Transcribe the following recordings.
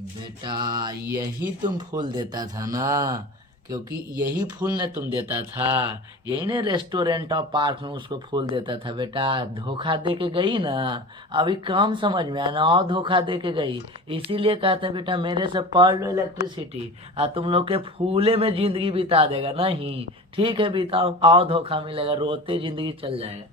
बेटा यही तुम फूल देता था ना, क्योंकि यही फूल ने तुम देता था। यही ने रेस्टोरेंट और पार्क में उसको फूल देता था। बेटा धोखा दे के गई ना, अभी काम समझ में आना और धोखा दे के गई। इसीलिए कहते हैं बेटा मेरे से पढ़ लो इलेक्ट्रिसिटी, और तुम लोग के फूले में जिंदगी बिता देगा। नहीं ठीक है बिताओ, और धोखा मिलेगा, रोते जिंदगी चल जाएगा।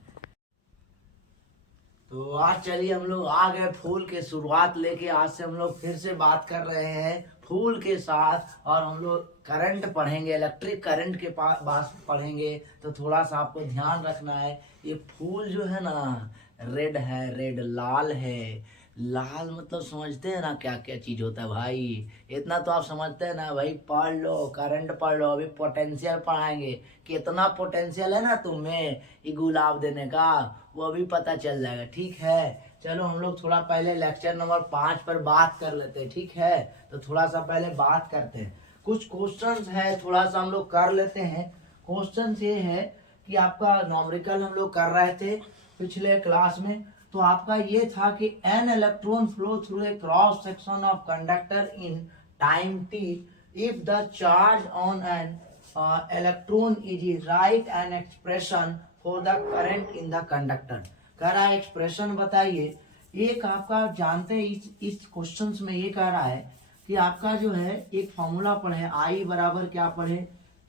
तो आज चलिए हम लोग आ गए फूल के शुरुआत लेके। आज से हम लोग फिर से बात कर रहे हैं फूल के साथ, और हम लोग करंट पढ़ेंगे, इलेक्ट्रिक करंट के पास बात पढ़ेंगे। तो थोड़ा सा आपको ध्यान रखना है, ये फूल जो है ना, रेड है, रेड लाल है। लाल मतलब समझते हैं ना क्या क्या चीज होता है भाई। इतना तो आप समझते हैं ना भाई। पढ़ लो, करंट पढ़ लो, अभी पोटेंशियल पढ़ाएंगे। कितना पोटेंशियल है ना तुम्हें ये गुलाब देने का, वो अभी पता चल जाएगा। ठीक है, चलो हम लोग थोड़ा पहले लेक्चर नंबर 5 पर बात कर लेते हैं। ठीक है, तो थोड़ा सा पहले बात करते हैं। कुछ क्वेश्चंस है, थोड़ा सा हम लोग कर लेते हैं। क्वेश्चंस ये है कि आपका न्यूमेरिकल हम लोग कर रहे थे पिछले क्लास में। तो आपका ये था कि an electron flow through a cross section of conductor in time T if the charge on an electron is right an expression for the current in the conductor. कह रहा है एक्सप्रेशन बताइए। एक आपका जानते हैं इस क्वेश्चन में ये कह रहा है कि आपका जो है एक फॉर्मूला पढ़े, आई बराबर क्या पढ़े,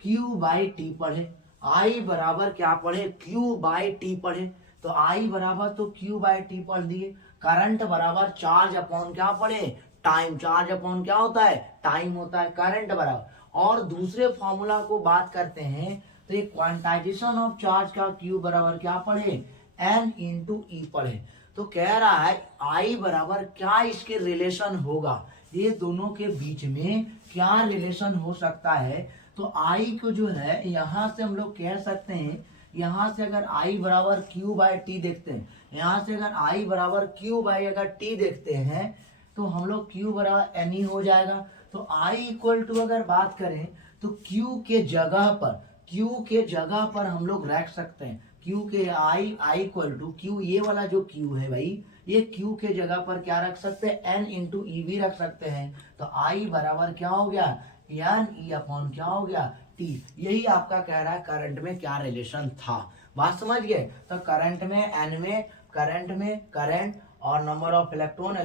क्यू बाई टी पढ़े। आई बराबर क्या पढ़े, क्यू बाई टी पढ़े। तो आई बराबर तो क्यू बाई टी पढ़ दिए। करंट बराबर चार्ज अपॉन क्या पढ़े, टाइम। चार्ज अपॉन क्या होता है, टाइम होता है। करंट बराबर, और दूसरे फॉर्मूला को बात करते हैं तो ये क्वांटाइजेशन ऑफ चार्ज का क्यू बराबर क्या पढ़े, एन इंटू ई पढ़े। तो कह रहा है आई बराबर क्या इसके रिलेशन होगा, ये दोनों के बीच में क्या रिलेशन हो सकता है। तो आई को जो है यहां से हम लोग कह सकते हैं, यहां से अगर आई बराबर क्यू बाई टी देखते हैं, यहां से अगर आई बराबर क्यू बाई अगर टी देखते हैं, तो हम लोग क्यू बराबर एन ई हो जाएगा। तो आई इक्वल टू अगर बात करें तो क्यू के जगह पर, क्यू के जगह पर हम लोग रख सकते हैं क्यू के आई इक्वल टू क्यू, ये वाला जो क्यू है भाई, ये क्यू के जगह पर क्या रख सकते हैं, एन इंटू ई भी रख सकते हैं। तो आई बराबर क्या हो गया, एन ई अपॉन क्या हो गया, टी। यही आपका कह रहा है करंट में क्या रिलेशन था। बात समझ गए। तो करंट में एन में, करंट और नंबर ऑफ इलेक्ट्रॉन,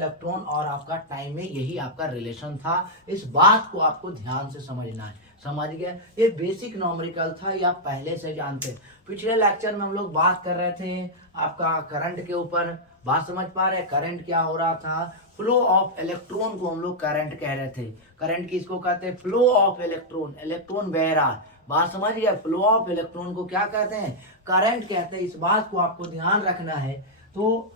और आपका टाइम में यही आपका रिलेशन था। इस बात को आपको ध्यान से समझना है। समझ गए, ये बेसिक न्यूमेरिकल था, ये आप पहले से जानते हैं। पिछले लेक्चर में हम लोग बात कर रहे थे आपका करंट के ऊपर। बात समझ पा रहे हैं, करंट क्या हो रहा था, फ्लो ऑफ इलेक्ट्रॉन को हम लोग करंट कह रहे थे। करंट किसको कहते हैं, फ्लो ऑफ इलेक्ट्रॉन, इलेक्ट्रॉन बह रहा है। बात समझ गया, फ्लो ऑफ इलेक्ट्रॉन को क्या कहते हैं, करंट कहते हैं। इस बात को आपको ध्यान रखना है। तो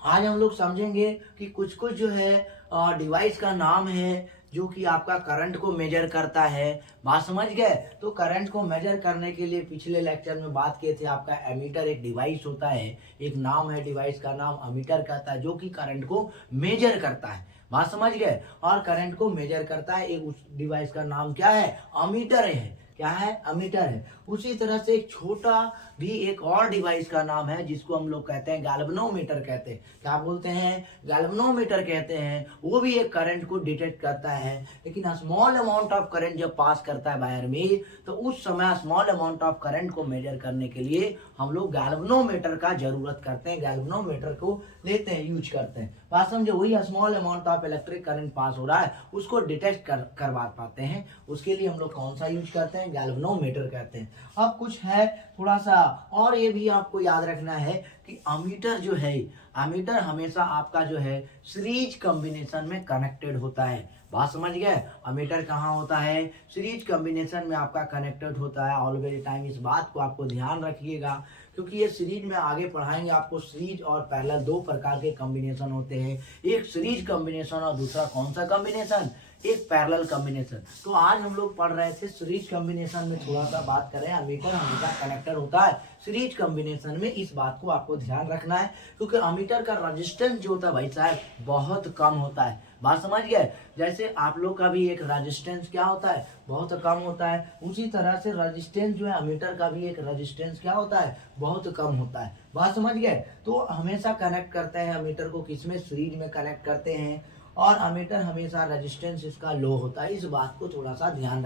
आज हम लोग समझेंगे कि कुछ कुछ जो है डिवाइस का नाम है जो कि आपका करंट को मेजर करता है। बात समझ गए। तो करंट को मेजर करने के लिए पिछले लेक्चर में बात किए थे, आपका एमीटर एक डिवाइस होता है, एक नाम है डिवाइस का नाम अमीटर कहता है, जो कि करंट को मेजर करता है। बात समझ गए। और करंट को मेजर करता है एक, उस डिवाइस का नाम क्या है, अमीटर है। क्या है, अमीटर है। उसी तरह से एक छोटा भी एक और डिवाइस का नाम है जिसको हम लोग कहते हैं गैल्वेनोमीटर कहते हैं। क्या बोलते हैं, गैल्वेनोमीटर कहते हैं। वो भी एक करंट को डिटेक्ट करता है, लेकिन स्मॉल अमाउंट ऑफ करंट जब पास करता है वायर में, तो उस समय स्मॉल अमाउंट ऑफ करंट को मेजर करने के लिए हम लोग गैल्वेनोमीटर का जरूरत करते हैं, गैल्वेनोमीटर को लेते हैं, यूज करते हैं। बात समझे, वही small amount of electric current pass हो रहा है उसको डिटेक्ट करवा पाते हैं। उसके लिए हम लोग कौन सा यूज करते हैं, गैल्वेनोमीटर कहते हैं। अब कुछ है थोड़ा सा और ये भी आपको याद रखना है कि अमीटर जो है, अमीटर हमेशा आपका जो है सीरीज कॉम्बिनेशन में कनेक्टेड होता है। बात समझ गए। अमीटर कहाँ होता है, सीरीज कॉम्बिनेशन में आपका कनेक्टेड होता है ऑलवेज टाइम। इस बात को आपको ध्यान रखिएगा, क्योंकि ये सीरीज में आगे पढ़ाएंगे आपको। सीरीज और पैरेलल दो प्रकार के कॉम्बिनेशन होते हैं, एक सीरीज कॉम्बिनेशन और दूसरा कौन सा कॉम्बिनेशन, एक पैरेलल कॉम्बिनेशन। तो आज हम लोग पढ़ रहे थे सीरीज कॉम्बिनेशन में, थोड़ा सा बात करें। अमीटर हमेशा कनेक्टर होता है सीरीज कॉम्बिनेशन में, इस बात को आपको ध्यान रखना है, क्योंकि अमीटर का रेजिस्टेंस जो होता है भाई साहब बहुत कम होता है। बात समझ गए। जैसे आप लोग का भी एक रेजिस्टेंस क्या होता है, बहुत कम होता है, उसी तरह से रेजिस्टेंस जो है अमीटर का भी एक रेजिस्टेंस क्या होता है, बहुत कम होता है। बात समझ गए। तो हमेशा कनेक्ट करते हैं अमीटर को, किसमें, सीरीज में कनेक्ट करते हैं। और अमीटर हमेशा रेजिस्टेंस इसका लो होता है। इस बात को थोड़ा सा ध्यान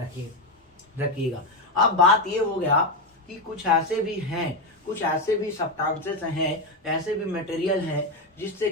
रखिएगा। अब बात ये हो गया कि कुछ ऐसे भी हैं, कुछ ऐसे भी सब्सटेंसेस हैं, ऐसे भी मटेरियल हैं जिससे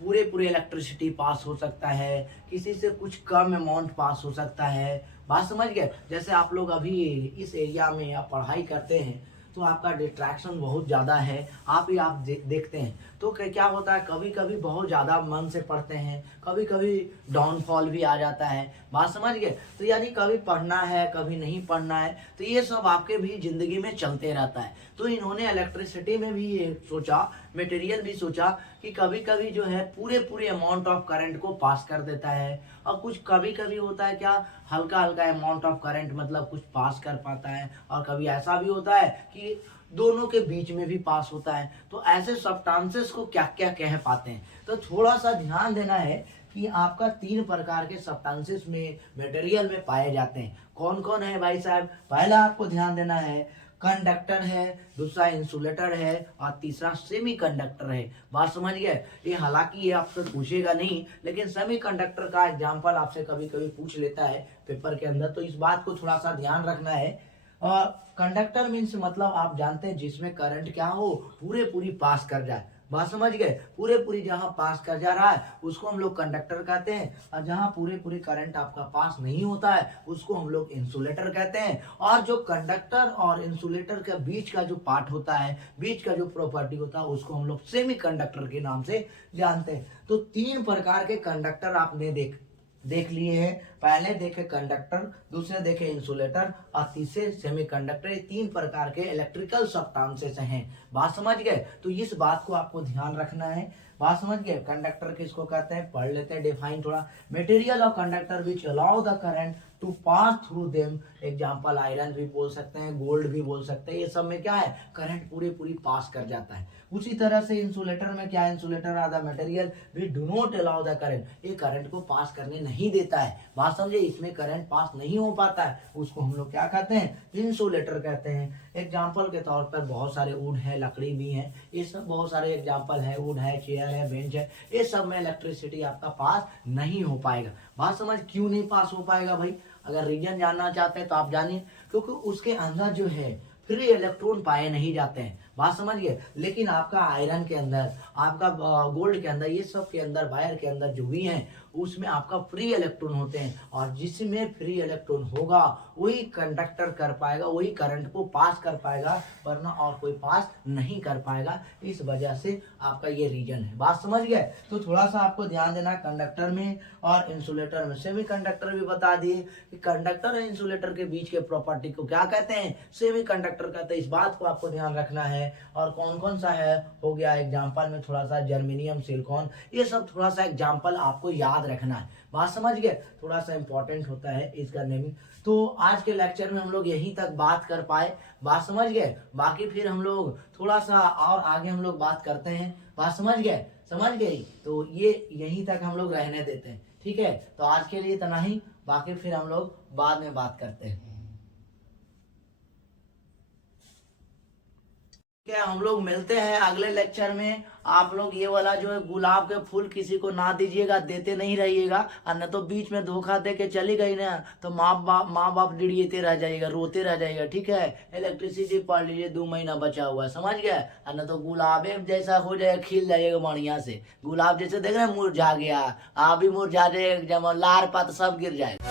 पूरे इलेक्ट्रिसिटी पास हो सकता है, किसी से कुछ कम अमाउंट पास हो सकता है। बात समझ गए? जैसे आप लोग अभी इस एरिया में आप पढ़ाई करते हैं तो आपका डिस्ट्रैक्शन बहुत ज़्यादा है, आप देखते हैं तो क्या होता है, कभी कभी बहुत ज़्यादा मन से पढ़ते हैं, कभी कभी डाउनफॉल भी आ जाता है। बात समझ गए? तो यानी कभी पढ़ना है कभी नहीं पढ़ना है, तो ये सब आपके भी ज़िंदगी में चलते रहता है। तो इन्होंने इलेक्ट्रिसिटी में भी ये सोचा, मटेरियल भी सोचा कि कभी कभी जो है पूरे अमाउंट ऑफ करंट को पास कर देता है, और कुछ कभी कभी होता है क्या, हल्का अमाउंट ऑफ करंट मतलब कुछ पास कर पाता है, और कभी ऐसा भी होता है कि दोनों के बीच में भी पास होता है। तो ऐसे सब्सटेंसेस को क्या क्या कह पाते हैं, तो थोड़ा सा ध्यान देना है कि आपका 3 प्रकार के सब्सटेंसेस में मटेरियल में पाए जाते हैं। कौन कौन है भाई साहब? पहला आपको ध्यान देना है कंडक्टर है, दूसरा इंसुलेटर है, और तीसरा सेमी कंडक्टर है। बात समझ गए? ये हालांकि ये आपसे पूछेगा नहीं, लेकिन सेमी कंडक्टर का एग्जाम्पल आपसे कभी कभी पूछ लेता है पेपर के अंदर, तो इस बात को थोड़ा सा ध्यान रखना है। और कंडक्टर मीन्स मतलब आप जानते हैं जिसमें करंट क्या हो, पूरी पास कर जाए। बात समझ गए? पूरी जहां पास कर जा रहा है उसको हम लोग कंडक्टर कहते हैं, और जहां पूरी करंट आपका पास नहीं होता है उसको हम लोग इंसुलेटर कहते हैं। और जो कंडक्टर और इंसुलेटर के बीच का जो पार्ट होता है, बीच का जो प्रॉपर्टी होता है, उसको हम लोग सेमी कंडक्टर के नाम से जानते हैं। तो 3 प्रकार के कंडक्टर आपने देख लिए हैं। पहले देखे कंडक्टर, दूसरे देखे इंसुलेटर, और तीसरे सेमी कंडक्टर। ये 3 प्रकार के इलेक्ट्रिकल सब्सटेंसेस हैं। बात समझ गए? तो इस बात को आपको ध्यान रखना है। बात समझ गए? कंडक्टर किसको कहते हैं, पढ़ लेते हैं डिफाइन थोड़ा। Material of conductor which allow the current to pass through them, example iron भी बोल सकते हैं, गोल्ड भी बोल सकते हैं। ये सब में क्या है, करंट पूरी पास कर जाता है। उसी तरह से इंसुलेटर में क्या है, insulator are the material we do not allow the current, ये करंट को पास करने नहीं देता है। बात समझे? इसमें करंट पास नहीं हो पाता है, उसको हम लोग क्या कहते हैं, इंसुलेटर कहते हैं। एग्जाम्पल के तौर पर बहुत सारे वुड है, लकड़ी भी है, ये सब बहुत सारे एग्जाम्पल है। वुड है, चेयर है, बेंच है, ये सब में इलेक्ट्रिसिटी आपका पास नहीं हो पाएगा। बात समझ? क्यों नहीं पास हो पाएगा भाई? अगर रीजन जानना चाहते हैं तो आप जानिए, क्योंकि उसके अंदर जो है फ्री इलेक्ट्रॉन पाए नहीं जाते हैं। बात समझ गए? लेकिन आपका आयरन के अंदर, आपका गोल्ड के अंदर, ये सब के अंदर, वायर के अंदर जो भी हैं उसमें आपका फ्री इलेक्ट्रॉन होते हैं, और जिसमें फ्री इलेक्ट्रॉन होगा वही कंडक्टर कर पाएगा, वही करंट को पास कर पाएगा, वरना और कोई पास नहीं कर पाएगा। इस वजह से आपका ये रीजन है। बात समझ गए? तो थोड़ा सा आपको ध्यान देना कंडक्टर में और इंसुलेटर में। सेमी कंडक्टर भी बता दिए कि कंडक्टर और इंसुलेटर के बीच के प्रॉपर्टी को क्या कहते हैं, सेमी कंडक्टर कहते हैं। इस बात को आपको ध्यान रखना है। और कौन कौन सा है, हो गया एग्जाम्पल में थोड़ा सा जर्मेनियम, सिलिकॉन, ये सब थोड़ा सा एग्जाम्पल आपको याद रखना है। बात समझ गए? थोड़ा सा इंपॉर्टेंट होता है इसका नेमिंग। तो आज के लेक्चर में हम लोग यहीं तक बात कर पाए। बात समझ गए? बाकी फिर हम लोग थोड़ा सा और आगे हम लोग बात करते हैं। बात समझ गए? समझ गई? तो ये यहीं तक हम लोग रहने देते हैं, ठीक है? तो आज के लिए इतना ही, बाकी फिर हम लोग बाद में बात करते हैं। क्या हम लोग मिलते हैं अगले लेक्चर में। आप लोग ये वाला जो है गुलाब के फूल किसी को ना दीजिएगा, देते नहीं रहिएगा, और न तो बीच में धोखा दे के चली गई ना तो माँ बाप डिड़ियते रह जाइएगा, रोते रह जाइएगा, ठीक है? इलेक्ट्रिसिटी पढ़ लीजिए, 2 महीना बचा हुआ है, समझ गया? और न तो गुलाबे जैसा हो जाएगा, खिल जाइएगा बढ़िया से। गुलाब जैसे देख रहे हैं मुरझा गया, आप भी मुरझा जाइएगा, जब लार पात सब गिर जाएगा।